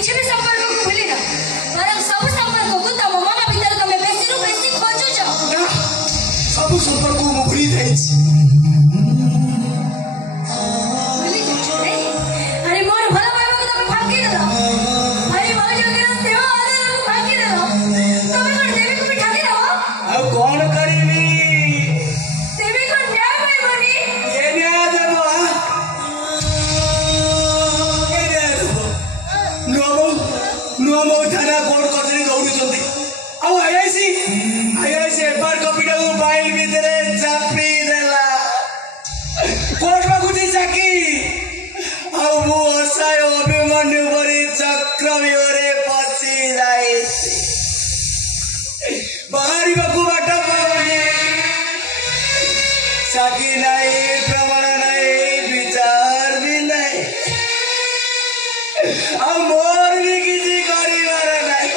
किसी भी संपर्क को भूली ना वरम सब संपर्क को तम मन भीतर तमे बेसी रु बेसी खोजु छ ना सब संपर्क को मु भूली जाई भूली छ रे अरे मोर भला पाइबा को तमे फाकी देला अरे मोर जगह देव आदर को फाकी देला तमे कोन देवी को भी ठाकी देबो आ कोन करीबी देवी को न्याय पाइबनी ये न्याय देबो नुआमो थाना कोर्ट कचरी दौड़ुଛନ୍ତି ଆଉ आईआईसी एफआर कॉपीटा मोबाइल भितरे चापी देला कोर्ट बाकुची चाकी ଆଉ ମୁଁ ଅସହାୟ ଅଭିମନ୍ୟୁ ପରି ଚକ୍ରବ୍ୟୁହରେ ପଶି ଯାଇଛି ବାହାରିବାକୁ ବାଟ ପାଉନି ଚାକି ନାହିଁ ପ୍ରମାଣ ନାହିଁ ବିଚାର ବି ନାହିଁ ଆଉ ମୋର ବି କିଛି କରିବାର ନାହିଁ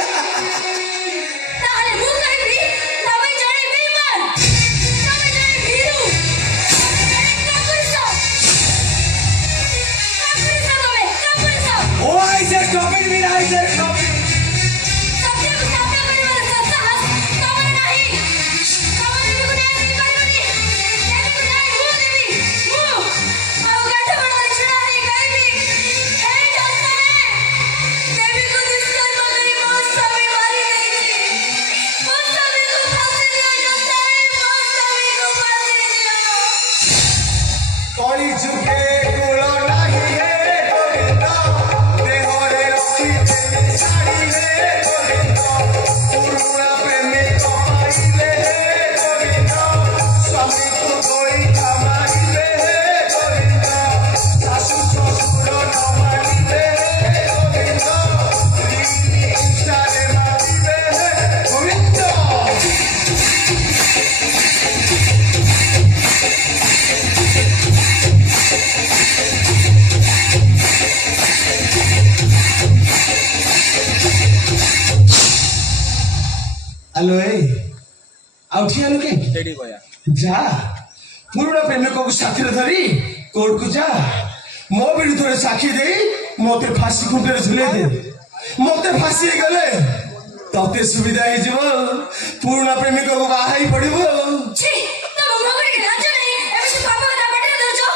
ताले मु कहबी तमे जणे बेईमान तमे जणे भीरू काकुरिसा तमे काकुरिसा ओ आई से स्टॉप इट मी आई से स्टॉप इट सत्य को सामना करने वाला साहस तमे नहीं तमे देवी को न्याय नहीं करबनी देवी को न्याय मु देवी मु आओ गाठ बड़ा छुड़ा नहीं कहबी ए जसरे देवी को दुष्कर्म करी मो स्वामी मारी गई मो स्वामी को फांसी दिया जसरे मो स्वामी को फांसी दिया कली झुके कुल नाही हे गोविंद देहरे रखी देवी साड़ी हे गोविंद पुरुणा प्रेमी कपाइले हे गोविंद स्वामी को कोई मारिले हे गोविंद सासु ससुर न मारिले हे गोविंद सारे मारिले हे गोविंद हेलो ए आउठियानु के रेडी गया जा पुरुणा प्रेमिक को साथी धरी कोर्ट को जा मो विरुद्ध साक्षी दे मते फांसी खुंटे झुले दे मते फांसी गले तते सुविधा ही जीव पुरुणा प्रेमिक को बाहाई पड़िबो छी तम मगरी के लाज नहीं एबे से पापा का पटे दरजो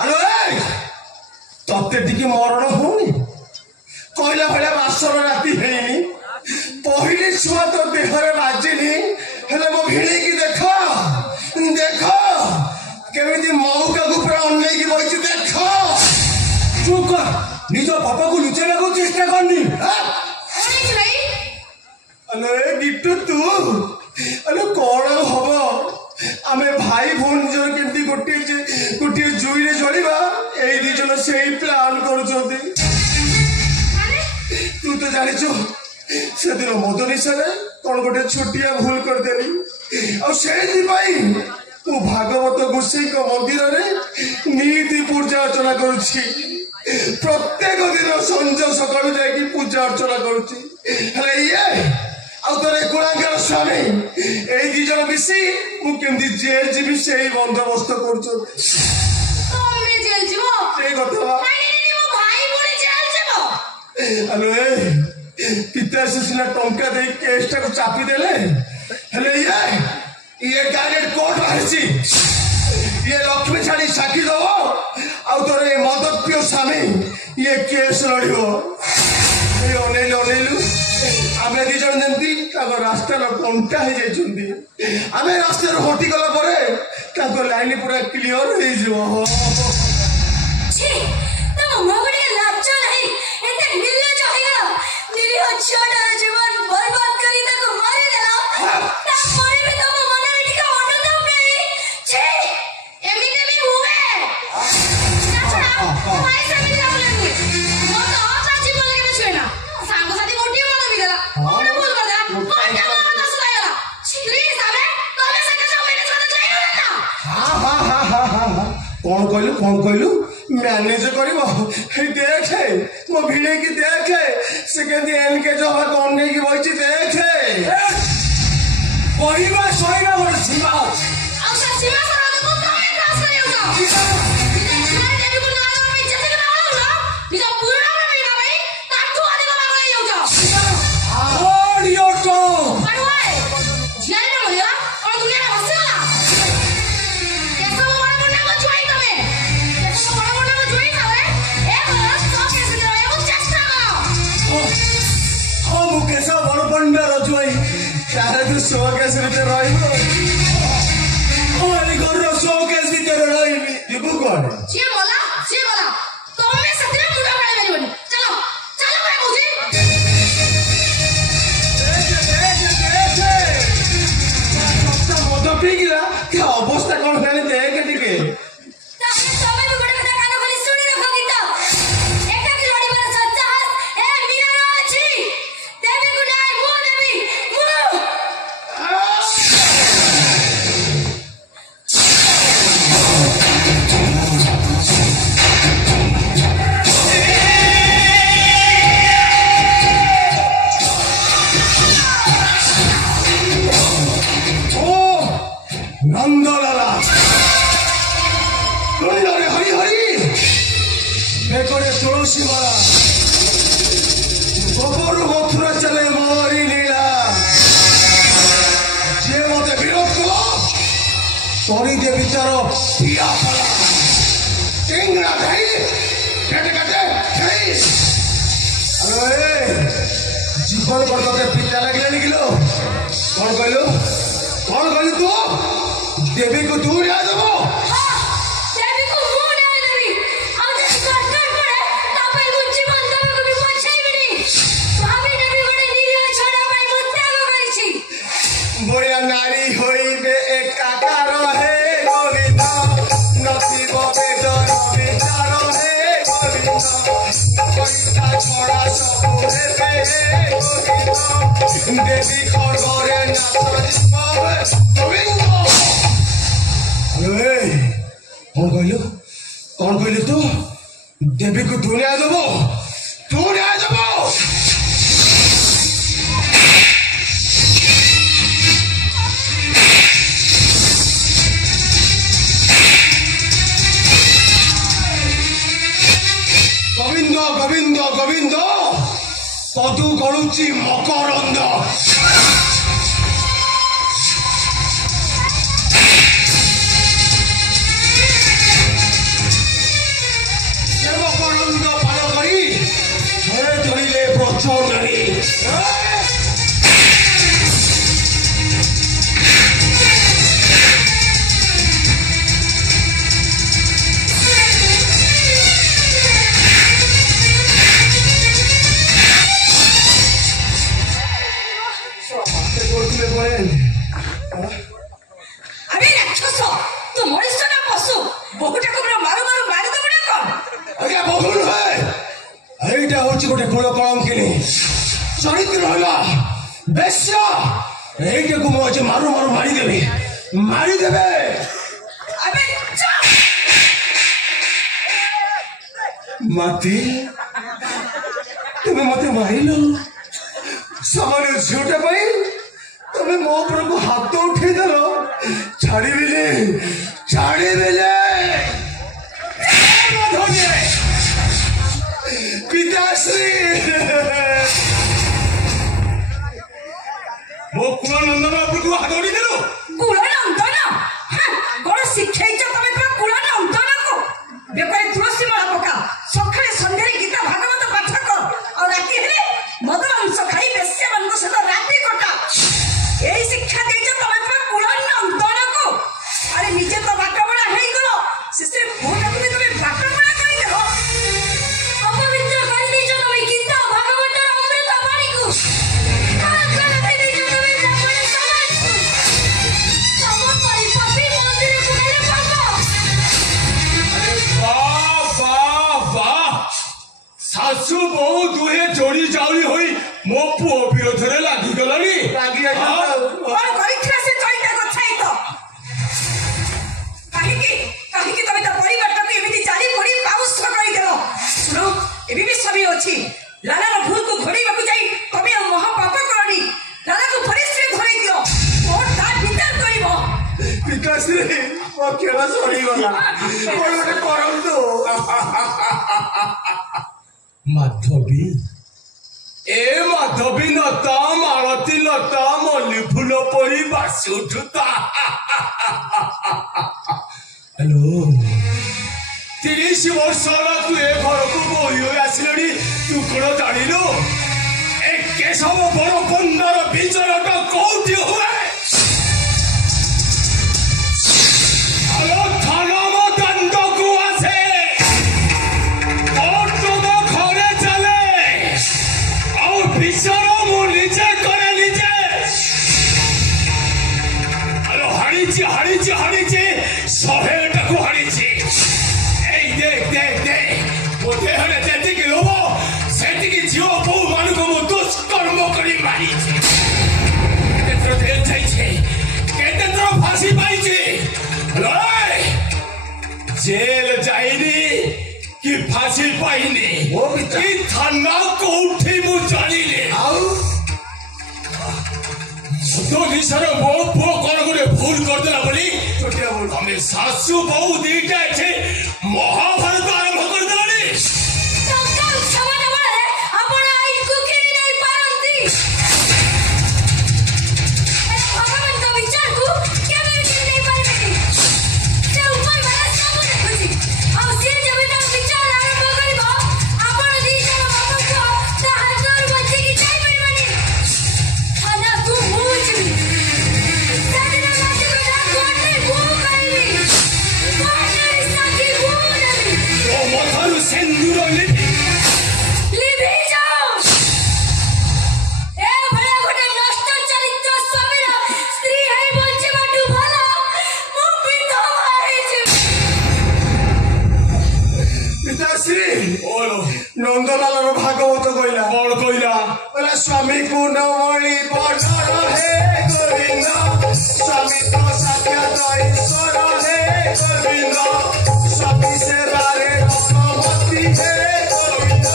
हेलो ए तते टिके मरण होनी कहला भला बासर राती हेनी पहिले छुआ तो देहरे बाजिनी हेले मो भिणी की देखो देखो केमिति मौका को पूरा अन्याय की बइछि देखो चुप कर निज पापा को लुचेला को चेष्टा करनी अरे नहीं अरे गिट्टू तू अरे कौन हबो आमे भाई भून जो केमती गोटे जुई रे जळिबा एई दी जन सेही प्लान करूछोती तू तो जानिছো से दिन मद निशारे कौन गोटे छोटिया भूल करदेली मु भागवत गोसाई मंदिर रे नीति पूजा अर्चना करुछि प्रत्येक दिन संज सकाळु जाई पूजा अर्चना करुछि हेले ये आ तोरे कुलांगर स्वामी एई दी जन मिसी मु केमदी जेल जीबी सेही बंदोबस्त करछो तमे जेल जीवो से कथा नहीं मो भाई बोले जेल जीवो हेलो पिता सुना टंका दे केसटा को चापी देले हेले ये डायरेक्ट कोर्ट बाहरची ये लक्ष्मी छाड़ी साखी दबो आ तोरे मदत पियो स्वामी ये केस लड़िबो ए अनेलु आमे दी जण जंती ताको रास्ता रो कंटा हे जाइछुंदी आमे रास्ता रो हटी गला परे ताको लाइन पूरा क्लियर हे जिवो छी तम मगरी के लाज नहीं एते निर्लज होइगा निरीह छोटा जीवन बर्बाद करी ताको मारी देला तापरे भी तम मन रे टिका अनुताप नहीं छी एमिते भी हुए अच्छा भाई से भी बोले तू मो तो आपा जीवन लगे छे ना सांग साथी गोटी मन भी देला कोन बोल कर दे कोन क्या मन दस लायला प्लीज आवे तमे से के मैनेज कर जाइयो ना हाँ कौन कहलु मैनेज करिबो देखे मो भिड़े की देखे सेकेंड एनके जो कौन नहीं की बइछि देखे कहबा सहीबा बड़ सीमा अछि औसा सीमा सर को तमे क्रॉस करियो ना छुरा देवी को ना में जसे के बाळा ना निज पुराना में भाई ताठू अधिक ତାହେଲେ ତୁ ଶୋକେସ୍ ଭିତରେ ରହିବୁ। ଆମରି ଘରର ଶୋକେସ୍ ଭିତରେ ରହିବି। ଯିବୁ କୁଆଡେ? ଯିଏ ଗଲା ତମେ ସେଥିରେ ମୁଣ୍ଡ ଖେଳେଇ ପାରିବନି। ଚାଲ ଚାଲ ଭାଇ କହୁଛି। ମଦ ପିଇକିଲା ଅବସ୍ଥା କଣ ହେଲାଣି ଦେଖେ ଟିକେ। ତମେ ବି ଗୋଟେ କଥା କାନ ଖୋଲି ଶୁଣି ରଖ ଗୀତ। ଏକାକି ଲଢ଼ିବାର ସାହସ ଏ ମୀରାର ଅଛି। ଦେବୀକୁ ନାଇଁ ମୁଁ ଦେବି ମୁଁ। ନନ୍ଦଲାଲା ତୁଣ୍ଡରେ ହରି ହରି ବେକରେ ତୁଳସୀ ମାଳା ଗୋବରୁ ମଥୁରା ଚାଲେ ମୋରି ଲୀଳା। ଯିଏ ମତେ ବିରୋଧ କଲ କରିଦେବି ତାର ପିଆ ଫଳା ଟିଙ୍ଗଡ଼ା ଖାଇ କେଟେ କେଟେ ଖାଇ। ଜୀବନ କଣ ତତେ ପିତା ଲାଗିଲାନି କିଲୋ? କଣ କହିଲୁ ତୁ? ଦେବୀକୁ ତୁ ନ୍ୟାୟ ଦେବ? ଦେବୀକୁ ମୁଁ ନ୍ୟାୟ ଦେବି। ଆଉ ଯଦି ଦରକାର ପଡେ ତା ପାଇଁ ମୁଁ ଜୀବନ ଦେବାକୁ ବି ପଛେଇବିନି। ସ୍ୱାମୀ ଦେବୀ ଗୋଟେ ନିରୀହ ଛଡ଼ା ପାଇଁ ମୁଁ ତ୍ୟାଗ କରିଛି। ବଢିଆ ନାରୀ ହୋଇବେ ଏକାକାର ହେ ଗୋବିନ୍ଦ ନଥିବ ବେଦର ବିଚାର ହେ ଗୋବିନ୍ଦ କଇତା ଛଡ଼ା ସବୁ ହେବେ ଗୋବିନ୍ଦ ଦେବୀ ଖଡ଼ଗରେ ନାଚ ଯିବ ଗୋବିନ୍ଦ। କଣ କହିଲୁ ତୁ? ଦେବୀକୁ ତୁ ନ୍ୟାୟ ଦେବ? ତୁ ନ୍ୟାୟ ଦେବ? ଗୋବିନ୍ଦ ଗୋବିନ୍ଦ ଗୋବିନ୍ଦ କଦୁ ଗଳୁଛି ମକରନ୍ଦ। ମକରନ୍ଦ ପାନ କରି ଘରେ ଧରିଲେ ପ୍ରଚଣ୍ଡୀ। আরে রাক্ষস তো মরিস না পশু বহুটাকে পুরো মারু মারু মারি দেব না কোন? আজ্ঞା ବହୁ ନୁହେଁ ଏଇଟା ହଉଛି ଗୋଟେ କୁଳ କଳଙ୍କିନୀ ଚରିତ୍ର ହେଲା ବେଶ୍ୟ। এইটাକୁ ମୁଁ ଆଜି ମାରୁ ମାରୁ ମାରିଦେବି ମାରିଦେବେ। আবে চল। ମାତି ତୁମେ ମତେ ମାରିଲ ସାମାନ୍ୟ ଝିଅଟା ପାଇଁ ତମେ ମୋ ଉପରକୁ ହାତ ଉଠେଇଦେଲ। ଛାଡ଼ିବିନି ପିତାଶ୍ରୀ ମୋ କୁଳ ନନ୍ଦନ ଉପରକୁ ହାତ ଉଠେଇଦେଲୁ। কুল নন্দন কোন শিখাইছ তুমি তোমার কুল নন্দনকু? বেকরে তুলসী মালা পকা সকালে সন্ধ্যারে গীতা ভাগবত পাঠ কর আর রাতি হেলে মদ মাংস খাই বেশ্যা ମାନଙ୍କ সহ রাতি কটা। এই শিক্ষা দিয়েছ তুমি তোমার কুল নন্দনকু। আরে নিজে তো বাটবড়া হয়ে গেল শেষে পুরাটাকে भी তুমি বাটবড়া করে দেব। অপবিত্র করে দিয়েছ তুমি গীতা ভাগবতর অমৃত বাণীকু। কারণ করে দিয়েছ তুমি ব্রাহ্মণ সমাজকু। ଶାଶୁ ବୋଉ ଦୁହେଁ ଯୋଡ଼ି ଯାଉଳି ହୋଇ ମୋ ପୁଅ ବିରୋଧରେ ଲାଗିଗଲାଣି। କାହିଁକି ତମେ ତା ପରିବାରଟାକୁ ଏମିତି ଜାଳି ପୋଡ଼ି ପାଉଁଶ କରିଦେଲ? ଶୁଣ ଏବେ ବି ସମୟ ଅଛି। ଲାଲାର ଭୁଲକୁ ଘୋଡ଼େଇବାକୁ ଯାଇ ତମେ ଆଉ ମହାପାପ କରନି। ଲାଲାକୁ ପରିସ୍ଥିତି ଧରେଇ ଦିଅ କୋର୍ଟ ତା ବିଚାର କରିବ। ପିତାଶ୍ରୀ ମୋ ଖେଳ ସରିଗଲା କଣ ଗୋଟେ କରନ୍ତୁ। ମାଧବୀ ଏ ମାଧବୀ ଲତା ମାଳତୀ ଲତା ମଲ୍ଲି ଫୁଲ ପରି ବାସି ଉଠୁତା। ହ୍ୟାଲୋ 30 ବର୍ଷ ହେଲା ତୁ ଏ ଘରକୁ ବୋହି ହୋଇ ଆସିଲଣି। ତୁ କଣ ଜାଣିଲୁ ଏ କେଶବ ବଡ ବନ୍ଧର ବିଜୟଟା कौटी हुए आलो थाना मो दंड को आसे और तुम घरे चले और विचार मु निजे करे निजे आलो हाड़ीची शहेटा को हाड़ीची देख मो देहरे जेतिकी लोभ सेतिकी झील बो मानुक मो दुष्कर्म करी मारी जेल जाइछे केते थर फांसी पाइछे जेल जाइनी कि फांसी पाइनी कि थाना कोठी मु जानिले तो निसर मो पो कोन गुरे भूल कर देला बोली छोटिया बोल हमें सासू बहु दीटा छे महाभारत आरंभ कर देलानी ଟଙ୍କା ଉତ୍ସବ ବେଳେ ଆପଣ ଆଇନକୁ କିଣି ନେଇ ପାରନ୍ତି ଭଗବାନଙ୍କ ବିଚାରକୁ କେବେ କିଣି ନେଇ ପାରିବେନି ସେ ଉପର ବାଲା ସବୁ ଦେଖୁଛି ଆଉ ସିଏ ଯେବେ ତାର ବିଚାର ଆରମ୍ଭ କରିବ ଆପଣ ଦି ଜଣ ବାବୁଙ୍କ ତା ହାତରୁ ବଞ୍ଚିକି ଯାଇପାରିବନି ଥାନାକୁ ମୁଁ ଯିବି ସେଦିନ ରାତିକୁ କୋର୍ଟରେ ମୁଁ କରିବି କୋର୍ଟରେ ସାକ୍ଷୀ ମୁଁ ନେବି ଓ ମଥାରୁ ସିନ୍ଦୁର লিভি যাও এ ভଳିଆ ଗୋଟେ ନଷ୍ଟ ଚରିତ୍ର ସ୍ୱାମୀର ସ୍ତ୍ରୀ ହେଇ ବଞ୍ଚିବାଠୁ ଭଲ ମୁଁ ବିଧବା ହେଇଯିବି ପିତାଶ୍ରୀ ଓଲୋ ନନ୍ଦଲାଲର ଭାଗବତ କହିଲା କଣ କହିଲା ସ୍ୱାମୀକୁ ନ ମଳି ବଡର ହେ ଗୋବିନ୍ଦ ସ୍ୱାମୀ ତ ସାକ୍ଷାତ ଈଶ୍ୱର ହେ ଗୋବିନ୍ଦ ସ୍ୱାମୀ ସେବାରେ ରକମତି ହେ ଗୋବିନ୍ଦ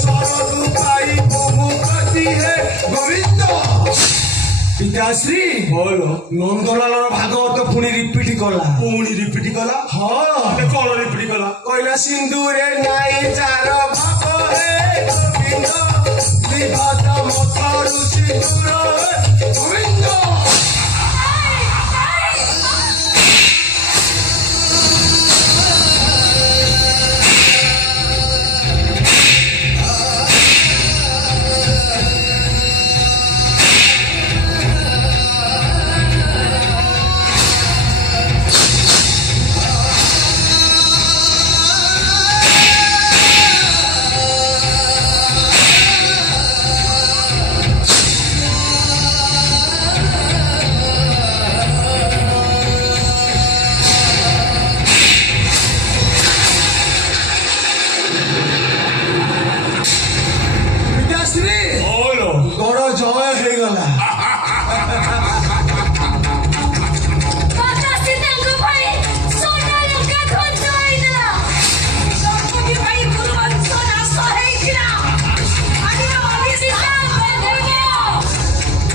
ସରଦୁ ପାଇ ମୁମୁଖତି ହେ ଗୋବିନ୍ଦ ପିତାଶ୍ରୀ ଓଲୋ ନନ୍ଦଲାଲର ଭାଗବତ ପୁଣି ରିପିଟ୍ କଲା ହଁ କଣ ରିପିଟ୍ କଲା କହିଲା ସିନ୍ଦୁରେ ନାଇଁ ଚାର ଭାବ ହେ ଗୋବିନ୍ଦ ବିବାଦ ମଥରୁ ସିନ୍ଦୁର ହେ ଗୋବିନ୍ଦ ପିତାଶ୍ରୀ ଓଲୋ ବଡ ଜୟ ହେଇଗଲା ମାତା ସୀତାଙ୍କ ପାଇଁ ସୁନା ଲଙ୍କା ଧ୍ୱଂସ ହେଇଥିଲା ଦ୍ରୌପଦୀ ପାଇଁ କୁରୁବଂଶ ନାଶ ହେଇଥିଲା ଆଜିର ଅଭିଷେକ ବନ୍ଧୁକ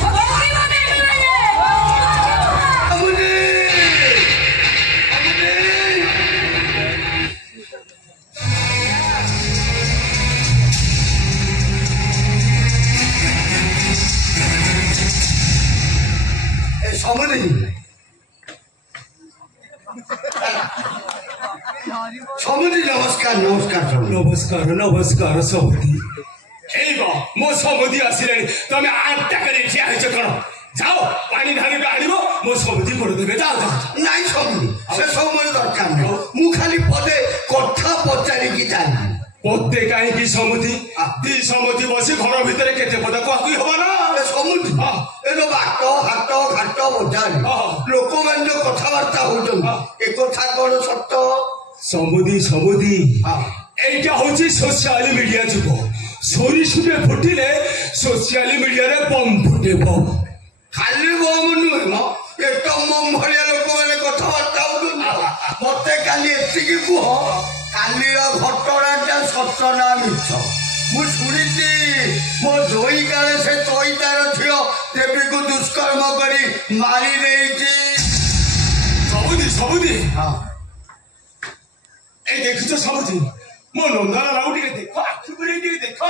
ଭୋଗିବ ବେଳୁବେଳେ ଅମୁନି ସମୁନି ସମୁନି ନମସ୍କାର ନମସ୍କାର ସମୁଦି ହେଇବ ମୋ ସମୁଦି ଆସିଲାଣି ତମେ ଆଟା କରି ଠିଆ ହେଇଛ କଣ ଯାଅ ପାଣି ଢାଳିଟା ଆଣିବ ମୋ ସମୁଦି କରି ଦେବେ ଯାଅ ନାଇଁ ସମୁନି ସେ ସବୁ ମୋର ଦରକାର ନାହିଁ ମୁଁ ଖାଲି ପଦେ କଥା ପଚାରିକି ଚାଲିବି ପଦେ କାହିଁକି ସମୁଦି ଦି ସମୁଦି ବସି ଘର ଭିତରେ କେତେ ପଦ କୁହାକୁହି ହବ ନା ସମୁଦି ଏ ଯୋଉ ବାଟ ହାଟ ଘାଟ ବଜାର ଲୋକମାନେ ଯୋଉ କଥାବାର୍ତ୍ତା ହଉଛନ୍ତି ଏ କଥା କଣ ସତ ସମୁଦି এইটা হচ্ছে সোশ্যাল মিডিয়া যুগ সরিষুবে ফুটিলে সোশ্যাল মিডিয়ারে বম ফুটেব ଖାଲି ବମ ନୁହେଁ ମ ଏଟମ ଭଳିଆ ଲୋକମାନେ କଥାବାର୍ତ୍ତା ହଉଛନ୍ତି ମତେ କାଲି ଏତିକି କୁହ କାଲିର ଘଟଣାଟା ସତ ନା ମିଛ ମୁଁ ଶୁଣିଛି ମୋ ଜୋଇ କାଳେ ସେ ଚଇତାର ଝିଅ ଦେବୀକୁ ଦୁଷ୍କର୍ମ କରି ମାରି ଦେଇଛି ସବୁଦି এই দেখছো সমুদি ମୋ ନନ୍ଦନ ରାଉ ଟିକେ ଦେଖ ଆଖି ପୁରେଇ ଟିକେ ଦେଖ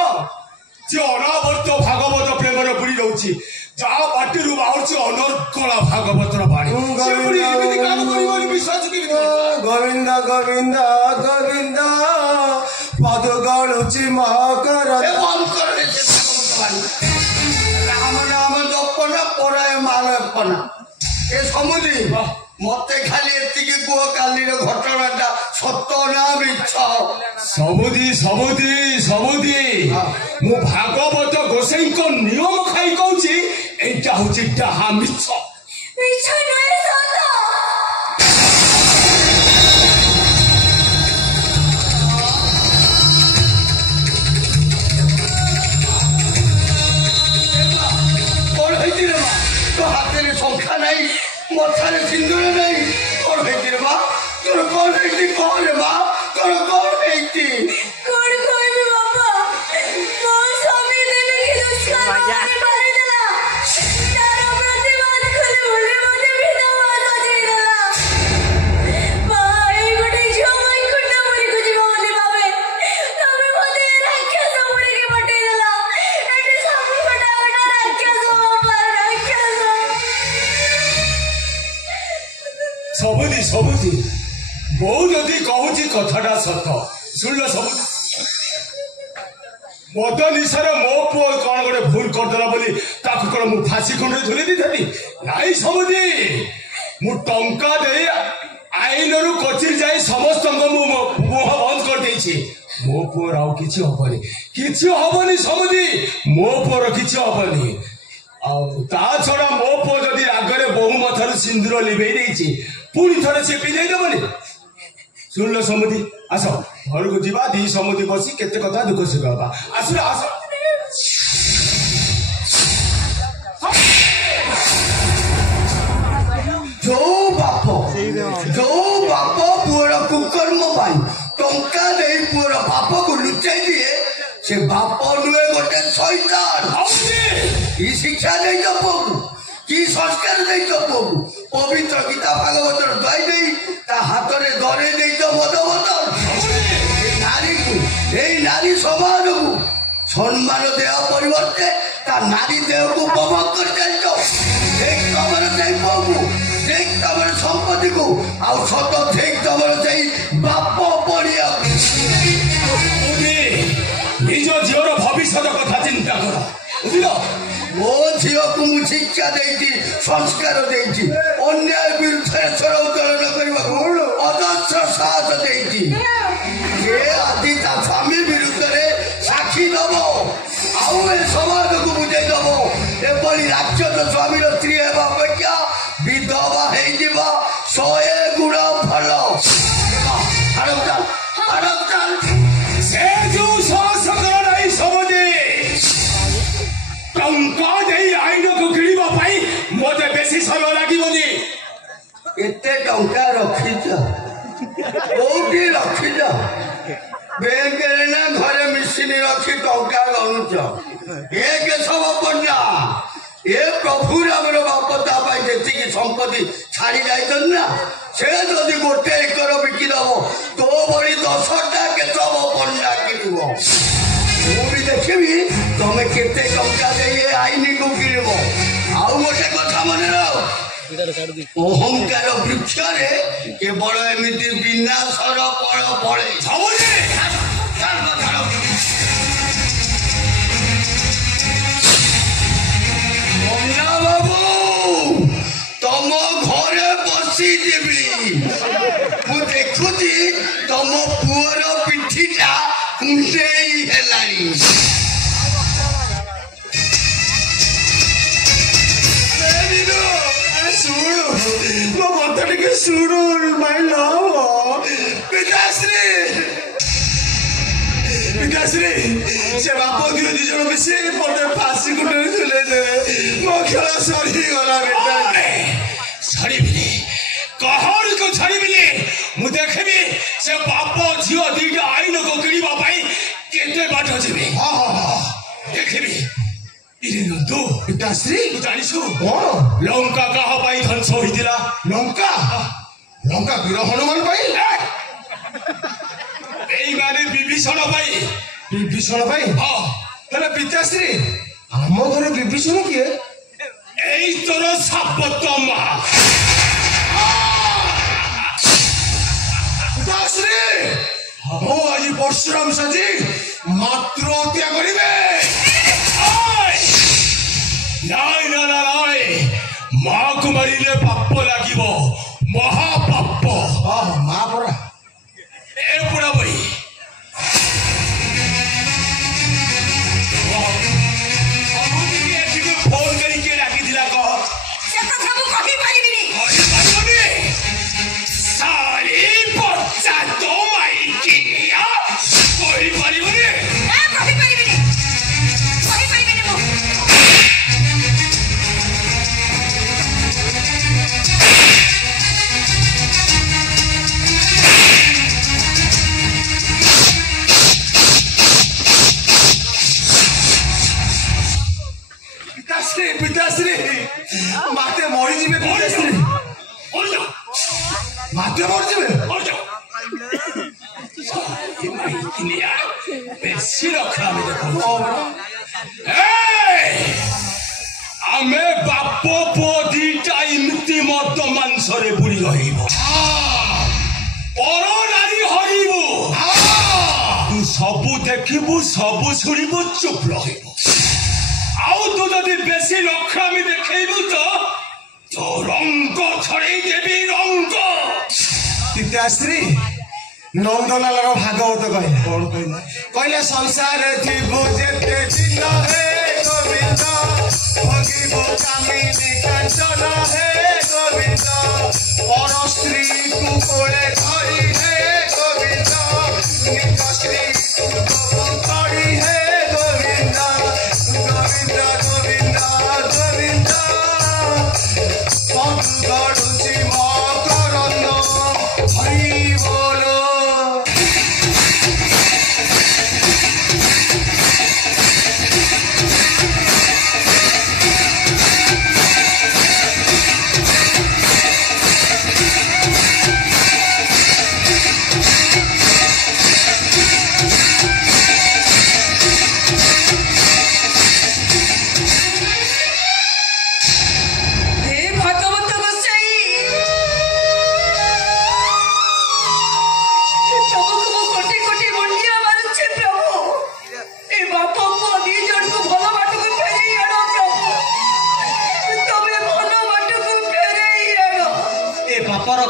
যে অনাবর্ত ভাগবত প্রেমর বুড়ি রয়েছে যা পাটিরু বাহুছে অনর্কলা ভাগবতর বাণী সে বুড়ি এমিতি কাম করিব বলি বিশ্বাস করি গোবিন্দ গোবিন্দ গোবিন্দ পদ গড়ুচি মকর কম করে রাম নাম জপনা পরায় মালপনা এ সমুদি মতে খালি এতিকি কুহ কালির ঘটনাটা সত্য না মিছ ସବୁଦି ସବୁଦି ସବୁଦି ମୁଁ ଭାଗବତ ଗୋସାଇଙ୍କ ନିୟମ ଖାଇ କହୁଛି ଏଇଟା ହଉଛି ଡାହା ମିଛ ମିଛ ନୁହେଁ ସତ କଣ ହେଇଛି ରେ ମା ତୋ ହାତରେ ଶଙ୍ଖା ନାହିଁ ମଥାରେ ସିନ୍ଦୁର ନାହିଁ କଣ ହେଇଛି ରେ ମା ତୋର କଣ ହେଇଛି କହ ରେ ମା ତୋର କଣ ହେଇଛି କଣ କହିବି ବାପା ମୋ ସ୍ୱାମୀ ଦେବୀ ଦୁଷ୍କର୍ମ କରିଦେଲା ତାର ପ୍ରତିବାଦ କଲେ ବୋଲି ମୋତେ ବିଧବା ସଜେଇଦେଲା ମା ଏଇ ଗୋଟେ ଝିଅ ବୈକୁଣ୍ଠପୁରୀକୁ ଯିବ ବୋଲି ଭାବେ ତମେ ମୋତେ ରାକ୍ଷସ ପୁରୀକି ପଠେଇଦେଲା ଏଠି ସବୁ ଗୋଟା ଗୋଟା ରାକ୍ଷସ ବାପା ରାକ୍ଷସ ସବୁଦି ସବୁଦି ବୋଉ ଯଦି କହୁଛି କଥାଟା ସତ ଶୁଣିଲ ସବୁଦି ମଦ ନିଶାରେ ମୋ ପୁଅ କଣ ଗୋଟେ ଭୁଲ କରିଦେଲା ବୋଲି ତାକୁ କଣ ମୁଁ ଫାଶୀ ଖଣ୍ଡରେ ଝୁଲି ଦେଇଥାନ୍ତି ନାଇଁ ସବୁଦି ମୁଁ ଟଙ୍କା ଦେଇ ଆଇନରୁ କଚିରି ଯାଇ ସମସ୍ତଙ୍କ ମୁଁ ମୁହଁ ବନ୍ଦ କରିଦେଇଛି ମୋ ପୁଅର ଆଉ କିଛି ହବନି ସବୁଦି ମୋ ପୁଅର କିଛି ହବନି ଆଉ ତା ଛଡା ମୋ ପୁଅ ଯଦି ରାଗରେ ବୋହୁ ମଥାରୁ ସିନ୍ଦୁର ଲିଭେଇ ଦେଇଛି ପୁଣି ଥରେ ସେ ପିଲେଇ ଦେବନି ଶୁଣିଲ ସମୁଦି ଆସ ଘରକୁ ଯିବା ଦି ସମୁଦି ବସି କେତେ କଥା ଦୁଃଖ ସୁଖ ହବା ଆସିଲ ଆସ ଯୋଉ ବାପ ପୁଅର କୁକର୍ମ ପାଇଁ ଟଙ୍କା ଦେଇ ପୁଅର ବାପକୁ ଲୁଚାଇ ଦିଏ ସେ ବାପ ନୁହେଁ ଗୋଟେ ଶୈତାନ କି ଶିକ୍ଷା ଦେଇଛ ପୁଅକୁ କି ସଂସ୍କାର ଦେଇଛ ପୁଅକୁ ପବିତ୍ର ଗୀତା ଭାଗବତର ଦଇ ଦେଇ ତା ହାତରେ ଧରେଇ ଦେଇଛ ମଦ ବୋତଲ ଏଇ ନାରୀ ସମାଜକୁ ସମ୍ମାନ ଦେବା ପରିବର୍ତ୍ତେ ତା ନାରୀ ଦେହକୁ ଉପଭୋଗ କରି ଚାଲିଛ ତମର ସେଇ ପୁଅକୁ ଠିକ ତମର ସମ୍ପତ୍ତିକୁ ଆଉ ସତ ଠିକ ତମର ସେଇ ବାପ ପଡ଼ିବାକୁ ନିଜ ଝିଅର ଭବିଷ୍ୟତ କଥା ଚିନ୍ତା କର ବୁଝିଲ ମୋ ଝିଅକୁ ମୁଁ ଶିକ୍ଷା ଦେଇଛି ସଂସ୍କାର ଦେଇଛି ଅନ୍ୟାୟ ବିରୁଦ୍ଧରେ ସ୍ୱର ଉତ୍ତୋଳନ କରିବାକୁ ଅଜସ୍ର ସାହସ ଦେଇଛି ସେ ଆଜି ତା ସ୍ୱାମୀ ବିରୁଦ୍ଧରେ ସାକ୍ଷୀ ଦବ ଆଉ ଏ ସମାଜକୁ ବୁଝେଇ ଦବ ଏଭଳି ରାକ୍ଷସ ସ୍ୱାମୀର ସ୍ତ୍ରୀ ହେବା ଅପେକ୍ଷା ବିଧବା ହେଇଯିବା 100 ଗୁଣ ଭଲ ସେ ଯୋଉ ସାହସ ନାହିଁ ସବୁଦି ଟଙ୍କା ଦେଇ ଆଇନକୁ କିଣିବା ପାଇଁ ମତେ ବେଶୀ ସମୟ ଲାଗିବନି ଏତେ ଟଙ୍କା ରଖିଛ କୋଉଠି ରଖିଛ ବ୍ୟାଙ୍କରେ ନା ଘରେ ମିଶିନି ରଖି ଟଙ୍କା ଗଣୁଛ ଏ କେଶବ ପଣ୍ଡା ଏ ପ୍ରଭୁ ରାମର ବାପ ତା ପାଇଁ ଯେତିକି ସମ୍ପତ୍ତି ଛାଡି ଯାଇଛନ୍ତି ନା ସେ ଯଦି 1 ଏକର ବିକିଦବ ତୋ ଭଳି 10ଟା କେଶବ ପଣ୍ଡା କିଣିବ ମୁଁ ବି ଦେଖିବି ତମେ କେତେ ଟଙ୍କା ଦେଇ ଏ ଆଇନକୁ କିଣିବ ଆଉ ଗୋଟେ କଥା ମନେ ରଖ ଅହଙ୍କାର ବୃକ୍ଷରେ କେବଳ ଏମିତି ବିନାଶର ଫଳ ଫଳେ ମନା ବାବୁ ତମ ଘରେ ବସିଯିବି ମୁଁ ଦେଖୁଛି ତମ ପୁଅର ପିଠିଟା କୁଣ୍ଡେଇ ହେଲାଣି ଶୁଣୁ ମୋ କଥା ଟିକେ ଶୁଣୁ ମାଇ ଲଭ ପିତାଶ୍ରୀ ସେ ବାପ ଦି ଜଣ ମିଶି ମତେ ଫାଶୀ କୁଣ୍ଡରେ ଝୁଲେଇ ଦେବେ ମୋ ଖେଳ ସରିଗଲା ବେଟା ଛାଡ଼ିବିନି କହରକୁ ଛାଡ଼ିବିନି ମୁଁ ଦେଖିବି ସେ ବାପ ଝିଅ ଦିଟା ଆଇନକୁ କିଣିବା ପାଇଁ କେତେ ବାଟ ଯିବେ ଦେଖିବି ତୁ ପିତାଶ୍ରୀ ତୁ ଜାଣିଛୁ କଣ ଲଙ୍କା କାହା ପାଇଁ ଧ୍ୱଂସ ହୋଇଥିଲା ଲଙ୍କା ବୀର ହନୁମାନ ପାଇଁ ଏଇମାନେ ବିଭୀଷଣ ପାଇଁ ହଁ ହେଲେ ପିତାଶ୍ରୀ ଆମ ଘରେ ବିଭୀଷଣ କିଏ ଏଇ ତୋର ସାପତ ମା ପିତାଶ୍ରୀ ମୁଁ ଆଜି ପରଶୁରାମ ସାଜି ମାତ୍ର ହତ୍ୟା କରିବେ ନାଇଁ करिले पाप लागिबो महापाप महापरा ए बुढ़ा भाई फोन करके डाकी दिला कह से कथा मु कहि परिबिनी साली बच्चा तो माई किया कोई परिबनी ए कहि परिबिनी मु पिताश्री माते मरी जीवे पिताश्री माते मरी जीवे बेसी रखा आमे बाप पुओ दीटा इमती मत मांसरे बुड़ी रहिब पर नारी हरिबु तू सबू देखिबु सबू शुणिबु चुप रहिबु आउ तू जदि बेसी लक्ष्मी देखैबु तो रंग छड़े देबी रंग पिताश्री नंदलाल भागवत कहले संसार थीबु जेते दिन हे गोविंद भगिबो कामिनी कांचन हे गोविंद पर स्त्री तू कोले धरी हे गोविंद निज स्त्री तू करी हे गोविंद गोविंद गोविंद गोविंद पंखु गड़ुची मकरंद हरि बोलो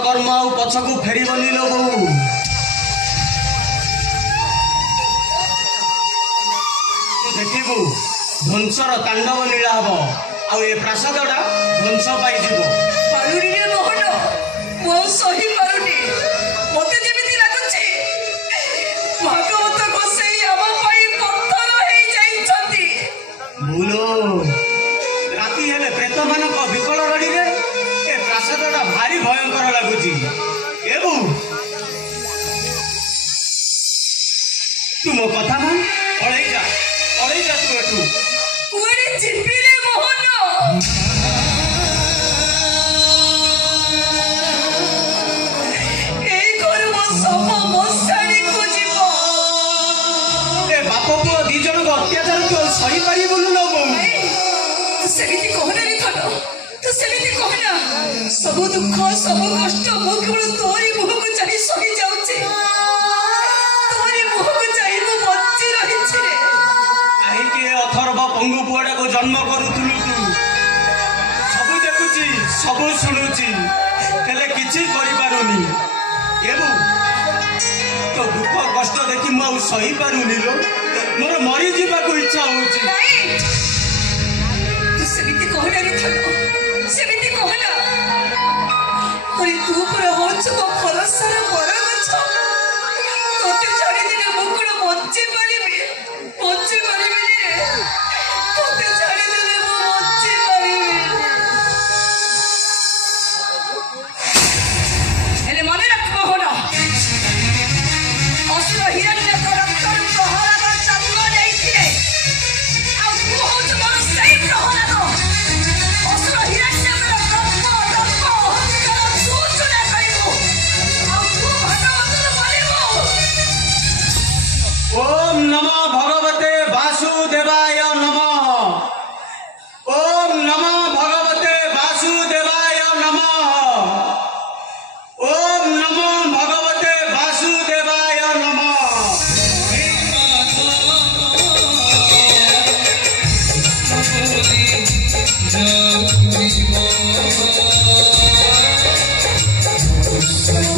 कर्म आउ पछकू फेरी बनी लो बहु देखिबू ध्वंसर तांडव नीला हब आउ ए प्रासादटा ध्वंस पाइजिबो पारुनी रे मोहन मो सही पारुनी मते जेमिति लागुछि भागवत गोसाई हम पई पत्थर हे जाइछथि बोलो राती हेले प्रेत मानक विकल रडी रे ए प्रासादटा भारी भयंकर लागुछि एबू तुम कथा मान पळै जा तू एठू कुरे जिपि रे मोहन ए करम सब मसाणी को जीवो ए बाप पुओ दी जन को अत्याचार तो सही पारी बोलु लो बो तू सेमिति कहना रे खनो तू सेमिति कहना सब दुख सब कष्ट मो केवल तोरी मुह को चाहि सही जाउछि तोरी मुह को चाहि मो बच्ची रहिछि रे काहे के अथर्व पंगु पुआडा को जन्म करूथुलु तू सब देखुची सब सुनुची हेले किछि करि पारुनी एबू तो दुख कष्ट देखि मो सही पारुनी लो मोर मरि जीवा को इच्छा होउची नहीं तू सेमिति कहना रे खनो सेमिति कहना अरे तू पर होछ को फलसर बर गछ तोते छाड़ी दिने मुकुड़ बच्चे पारिबे रे तोते छाड़ी दिने मो बच्चे पारिबे हेले मने रखबो होला असुर हिरण्य करक्तर प्रहरा का जन्म देइथिले Thank you.